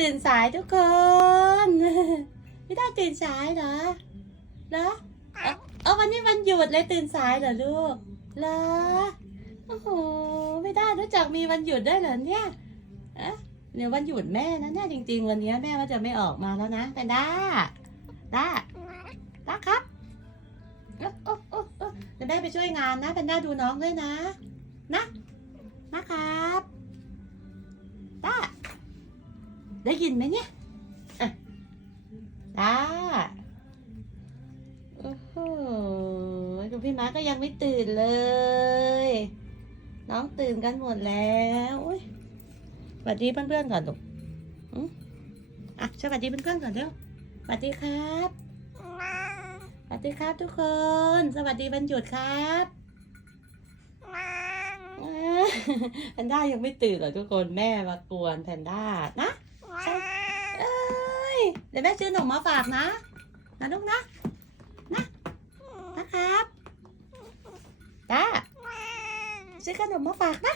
ตื่นสายทุกคนพี่ด้าตื่นสายเหรอเหรอเอ้าเอวันนี้วันหยุดเลยตื่นสายเหรอลูกเหรอโอ้โหพี่ด้ารู้จักมีวันหยุดได้วยเหรอเนี่ยอะเดี๋ยววันหยุดแม่นะเนี่ยจริง ๆ วันนี้แม่ว่าจะไม่ออกมาแล้วนะแต่ด้าด้าด้าครับเอ้าเอ้าเอ้เดี๋ยวแม่ไปช่วยงานนะแพนด้าดูน้องด้วยนะ นะนะครับ ได้ยินไหมเนี่ยอะด้าโอ้โหคุณพี่ม้าก็ยังไม่ตื่นเลย น้องตื่นกันหมดแล้วอุ๊ยสวัสดีเพื่อนๆก่อนลูกอืมอะสวัสดีเพื่อนๆก่อนเร็วสวัสดีครับสวัสดีครับทุกคน สวัสดีวันหยุดครับแพนด้ายังไม่ตื่นเหรอทุกคนแม่มากวนแพนด้านะ เอ้ยเดี๋ยวแม่ซื้อหนมมาฝากนะ นะลูกนะ นะ นะครับตาซื้อขนมมาฝากนะ